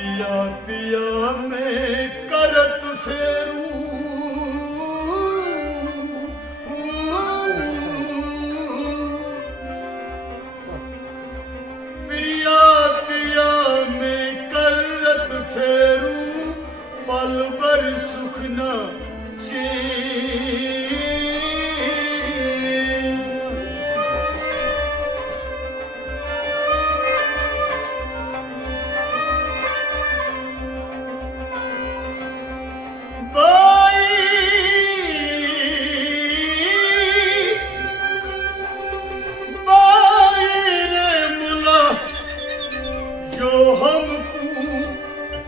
पिया पिया मैं करत फेरू पिया पिया मैं करत फेरू पल भर सुख न चैन जो हमको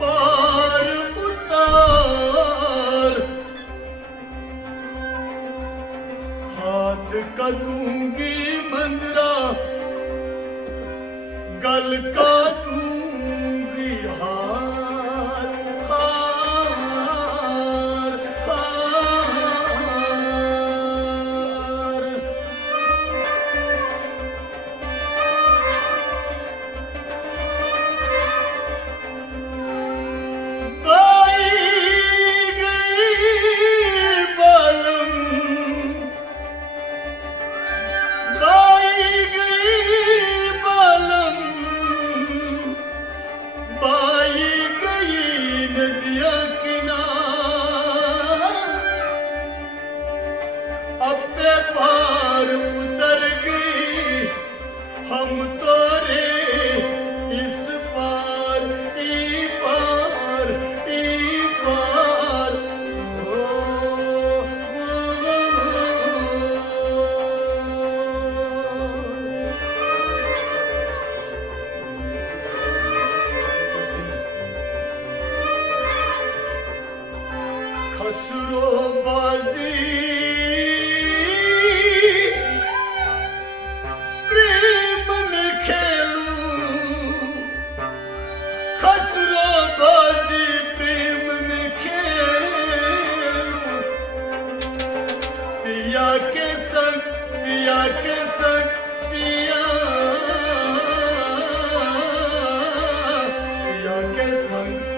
पार उतार हाथ का दूंगी मंदरा गल का दूंगी हार हार हार अपने पार उतर गई हम तोरे इस पार ई पार ई पार खसरो बाजी पिया के संग पिया के संग पिया पिया के संग